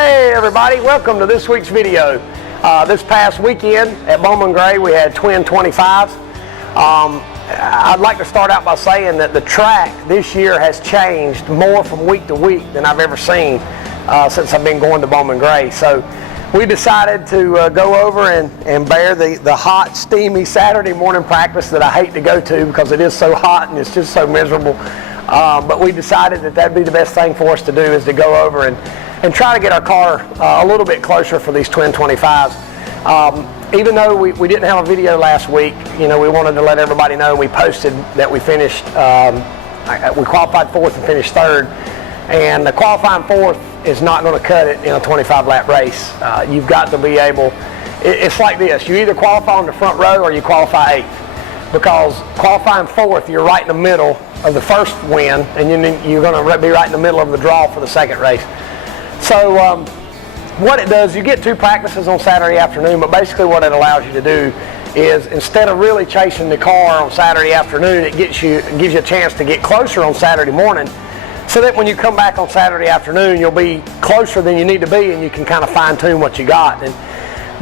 Hey everybody, welcome to this week's video. This past weekend at Bowman Gray we had twin 25s. I'd like to start out by saying that the track this year has changed more from week to week than I've ever seen since I've been going to Bowman Gray. So we decided to go over and bear the hot, steamy Saturday morning practice that I hate to go to because it is so hot and it's just so miserable. But we decided that that'd be the best thing for us to do, is to go over and try to get our car a little bit closer for these twin 25s. Even though we didn't have a video last week, you know, we wanted to let everybody know. We posted that we finished, we qualified fourth and finished third. And the qualifying fourth is not going to cut it in a 25 lap race. You've got to be able, it's like this, you either qualify on the front row or you qualify eighth. Because qualifying fourth, you're right in the middle of the first win, and you're going to be right in the middle of the draw for the second race. So what it does, you get two practices on Saturday afternoon, but basically what it allows you to do is, instead of really chasing the car on Saturday afternoon, it gives you a chance to get closer on Saturday morning, so that when you come back on Saturday afternoon, you'll be closer than you need to be, and you can kind of fine-tune what you got. And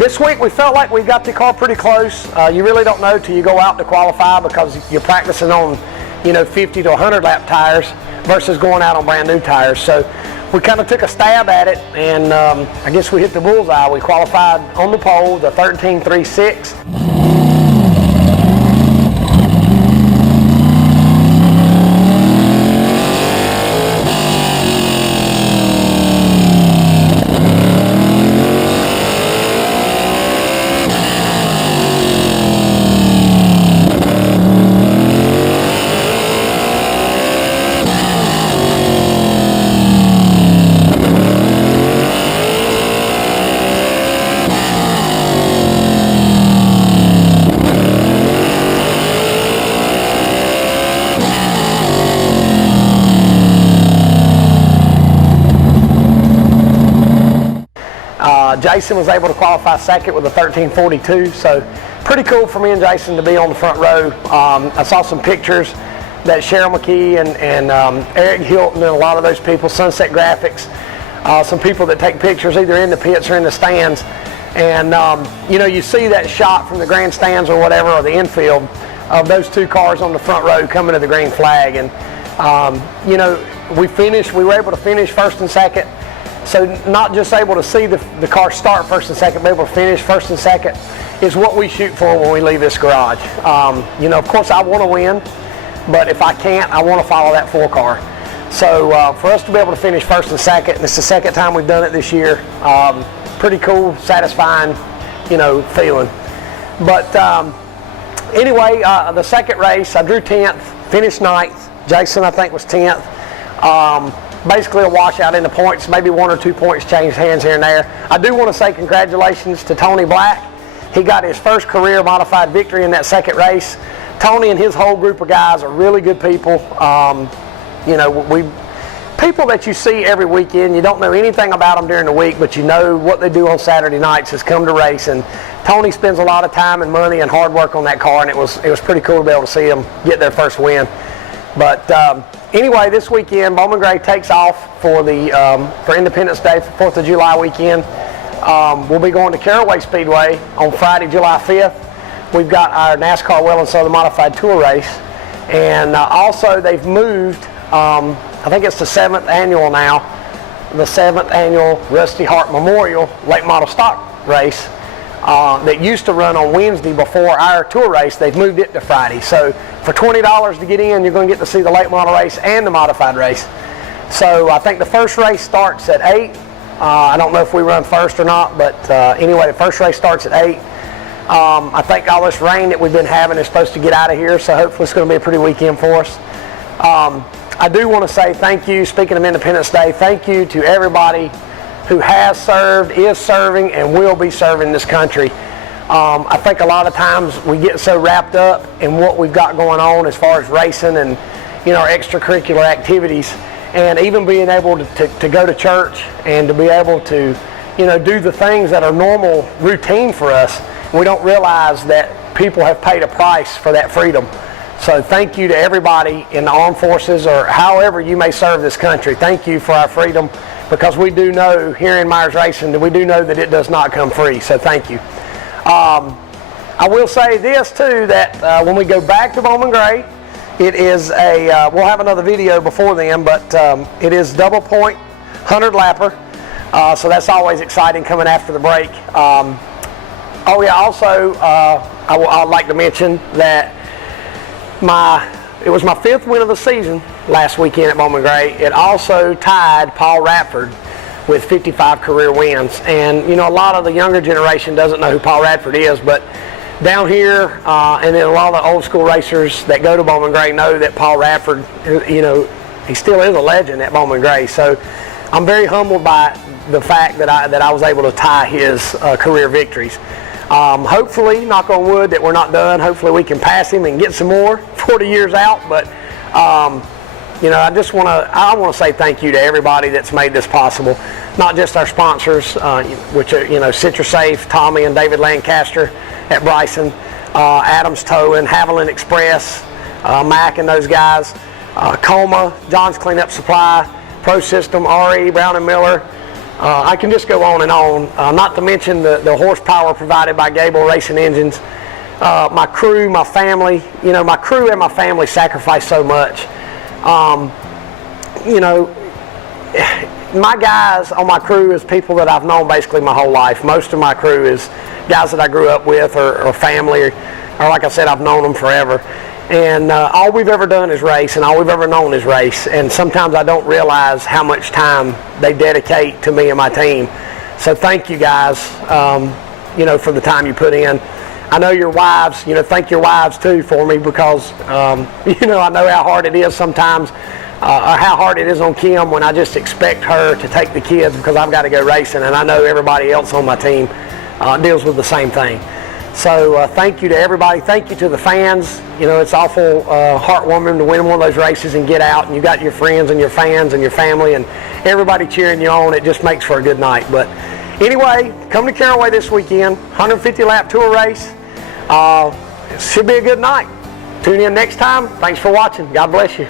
this week we felt like we got the car pretty close. You really don't know till you go out to qualify, because you're practicing on, you know, 50 to 100 lap tires versus going out on brand new tires. So we kind of took a stab at it, and I guess we hit the bullseye. We qualified on the pole, the 13.36. Jason was able to qualify second with a 13.42, so pretty cool for me and Jason to be on the front row. I saw some pictures that Cheryl McKee and Eric Hilton and a lot of those people, Sunset Graphics, some people that take pictures either in the pits or in the stands. And you know, you see that shot from the grandstands or whatever, or the infield, of those two cars on the front row coming to the green flag. And you know, we were able to finish first and second. So not just able to see the car start first and second, but able to finish first and second is what we shoot for when we leave this garage. You know, of course I want to win, but if I can't, I want to follow that 4 car. So for us to be able to finish first and second, and it's the second time we've done it this year, pretty cool, satisfying, you know, feeling. But anyway, the second race, I drew 10th, finished 9th. Jason, I think, was 10th. Basically a washout in the points, maybe 1 or 2 points changed hands here and there. I do want to say congratulations to Tony Black. He got his first career modified victory in that second race. Tony and his whole group of guys are really good people. You know, people that you see every weekend, you don't know anything about them during the week, but you know what they do on Saturday nights is come to race. And Tony spends a lot of time and money and hard work on that car, and it was pretty cool to be able to see him get their first win. But anyway, this weekend, Bowman Gray takes off for Independence Day, for 4th of July weekend. We'll be going to Caraway Speedway on Friday, July 5th. We've got our NASCAR Well and Southern Modified Tour race. And also they've moved, I think it's the 7th annual now, the 7th annual Rusty Hart Memorial Late Model Stock race that used to run on Wednesday before our tour race. They've moved it to Friday. So for $20 to get in, you're going to get to see the late model race and the modified race. So I think the first race starts at 8. I don't know if we run first or not, but anyway, the first race starts at 8. I think all this rain that we've been having is supposed to get out of here, so hopefully it's going to be a pretty weekend for us. I do want to say thank you, speaking of Independence Day, thank you to everybody who has served, is serving, and will be serving this country. I think a lot of times we get so wrapped up in what we've got going on as far as racing and, you know, our extracurricular activities, and even being able to go to church and to be able to, you know, do the things that are normal routine for us. We don't realize that people have paid a price for that freedom. So thank you to everybody in the armed forces, or however you may serve this country. Thank you for our freedom. because we do know here in Myers Racing that we do know that it does not come free. So thank you. I will say this too, that when we go back to Bowman Gray, it is a, we'll have another video before then, but it is double point 100 lapper. So that's always exciting coming after the break. Oh yeah, also I'd like to mention that it was my 5th win of the season last weekend at Bowman Gray. It also tied Paul Radford with 55 career wins. And you know, a lot of the younger generation doesn't know who Paul Radford is, but down here and then a lot of the old school racers that go to Bowman Gray know that Paul Radford, you know, he still is a legend at Bowman Gray. So I'm very humbled by the fact that I was able to tie his career victories. Hopefully, knock on wood, that we're not done. Hopefully we can pass him and get some more 40 years out. But you know, I want to say thank you to everybody that's made this possible. Not just our sponsors, which are, you know, CitraSafe, Tommy and David Lancaster at Bryson, Adams Towing, Haviland Express, Mac and those guys, Coma, John's Cleanup Supply, Pro System, RE, Brown and Miller. I can just go on and on, not to mention the horsepower provided by Gable Racing Engines. My crew, my family, you know, my crew and my family sacrifice so much. You know, my guys on my crew is people that I've known basically my whole life. Most of my crew is guys that I grew up with or family, or like I said, I've known them forever. And all we've ever done is race, and all we've ever known is race. And sometimes I don't realize how much time they dedicate to me and my team. So thank you guys, you know, for the time you put in. I know your wives, you know, thank your wives too for me, because, you know, I know how hard it is sometimes, or how hard it is on Kim when I just expect her to take the kids because I've got to go racing, and I know everybody else on my team deals with the same thing. So thank you to everybody. Thank you to the fans. You know, it's awful heartwarming to win one of those races and get out, and you got your friends and your fans and your family and everybody cheering you on. It just makes for a good night. But anyway, come to Caraway this weekend, 150 lap tour race. It should be a good night. Tune in next time. Thanks for watching. God bless you.